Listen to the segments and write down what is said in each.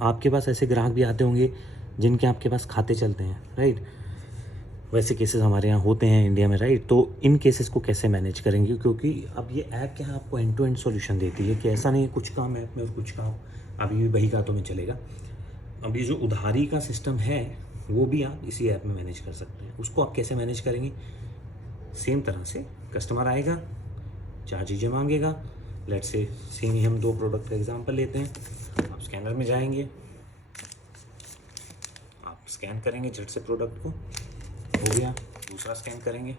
आपके पास ऐसे ग्राहक भी आते होंगे जिनके आपके पास खाते चलते हैं, राइट। वैसे केसेस हमारे यहाँ होते हैं इंडिया में, राइट। तो इन केसेस को कैसे मैनेज करेंगे, क्योंकि अब ये ऐप क्या है, आपको एंड टू एंड सॉल्यूशन देती है कि ऐसा नहीं है कुछ काम ऐप में और कुछ काम अभी भी बही खातों में चलेगा। अब ये जो उधारी का सिस्टम है वो भी आप इसी ऐप में मैनेज कर सकते हैं। उसको आप कैसे मैनेज करेंगे, सेम तरह से कस्टमर आएगा, 4 चीज़ें मांगेगा। लेट्स से सेम ही हम 2 प्रोडक्ट का एग्जांपल लेते हैं। आप स्कैनर में जाएंगे, आप स्कैन करेंगे झट से प्रोडक्ट को, हो गया। दूसरा स्कैन करेंगे,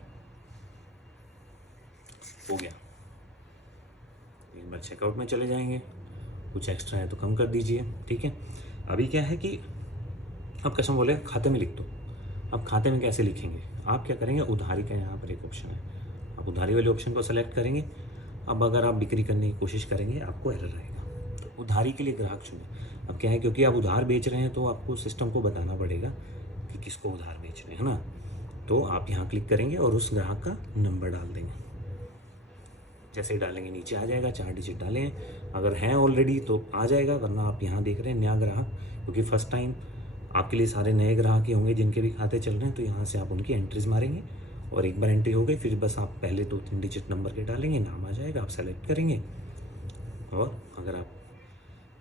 हो गया। एक बार चेकआउट में चले जाएंगे, कुछ एक्स्ट्रा है तो कम कर दीजिए, ठीक है। अभी क्या है कि अब कस्टमर बोले खाते में लिख दो। अब खाते में कैसे लिखेंगे, आप क्या करेंगे, उधारी का यहाँ पर एक ऑप्शन है, आप उधारी वाले ऑप्शन को सेलेक्ट करेंगे। अब अगर आप बिक्री करने की कोशिश करेंगे आपको एरर आएगा, तो उधारी के लिए ग्राहक चुने। अब क्या है, क्योंकि आप उधार बेच रहे हैं तो आपको सिस्टम को बताना पड़ेगा कि किसको उधार बेच रहे हैं, है ना। तो आप यहाँ क्लिक करेंगे और उस ग्राहक का नंबर डाल देंगे। जैसे ही डालेंगे नीचे आ जाएगा, 4 डिजिट डालें, अगर हैं ऑलरेडी तो आ जाएगा, वरना आप यहाँ देख रहे हैं नया ग्राहक, क्योंकि फर्स्ट टाइम आपके लिए सारे नए ग्राहक ही होंगे जिनके भी खाते चल रहे हैं। तो यहाँ से आप उनकी एंट्रीज मारेंगे और एक बार एंट्री हो गई फिर बस आप पहले 2-3 डिजिट नंबर के डालेंगे, नाम आ जाएगा, आप सेलेक्ट करेंगे। और अगर आप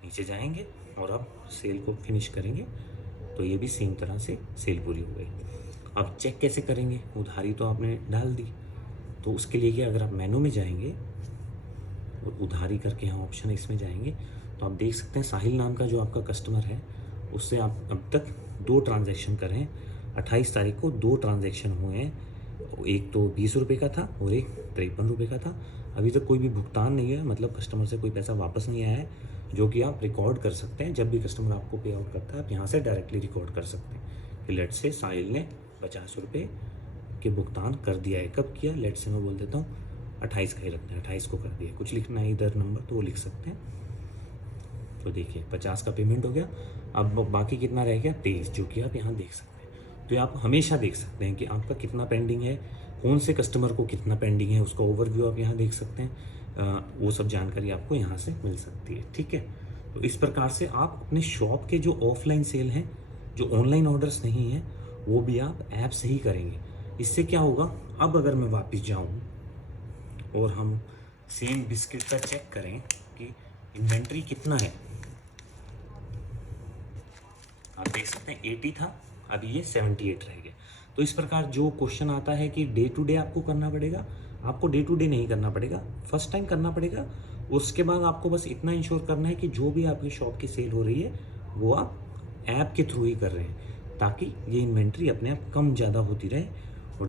नीचे जाएंगे और आप सेल को फिनिश करेंगे तो ये भी सेम तरह से सेल पूरी हो गई। अब चेक कैसे करेंगे, उधारी तो आपने डाल दी, तो उसके लिए कि अगर आप मेनू में जाएंगे और उधारी करके यहाँ ऑप्शन इसमें जाएंगे तो आप देख सकते हैं साहिल नाम का जो आपका कस्टमर है उससे आप अब तक 2 ट्रांजैक्शन कर रहे हैं। 28 तारीख को 2 ट्रांजैक्शन हुए हैं, एक तो 20 रुपये का था और एक 53 रुपये का था। अभी तक कोई भी भुगतान नहीं है, मतलब कस्टमर से कोई पैसा वापस नहीं आया है, जो कि आप रिकॉर्ड कर सकते हैं। जब भी कस्टमर आपको पे आउट करता है आप यहाँ से डायरेक्टली रिकॉर्ड कर सकते हैं कि लेट से साहिल ने 50 रुपये के भुगतान कर दिया है। कब किया, लेट से मैं बोल देता हूँ 28 का ही रखते हैं, 28 को कर दिया। कुछ लिखना है इधर नंबर तो वो लिख सकते हैं। तो देखिए 50 का पेमेंट हो गया। अब बाकी कितना रह गया, 23, जो कि आप यहाँ देख सकते हैं। तो आप हमेशा देख सकते हैं कि आपका कितना पेंडिंग है, कौन से कस्टमर को कितना पेंडिंग है, उसका ओवरव्यू आप यहाँ देख सकते हैं। वो सब जानकारी आपको यहाँ से मिल सकती है, ठीक है। तो इस प्रकार से आप अपने शॉप के जो ऑफलाइन सेल हैं, जो ऑनलाइन ऑर्डर्स नहीं हैं, वो भी आप ऐप से ही करेंगे। इससे क्या होगा, अब अगर मैं वापस जाऊँ और हम सेम बिस्किट का चेक करें कि इन्वेंट्री कितना है, आप देख सकते हैं 80 था, अभी ये 78 रह गया। तो इस प्रकार जो क्वेश्चन आता है कि डे टू डे आपको करना पड़ेगा, आपको डे टू डे नहीं करना पड़ेगा, फर्स्ट टाइम करना पड़ेगा। उसके बाद आपको बस इतना इंश्योर करना है कि जो भी आपकी शॉप की सेल हो रही है वो आप ऐप के थ्रू ही कर रहे हैं, ताकि ये इन्वेंट्री अपने आप कम ज़्यादा होती रहे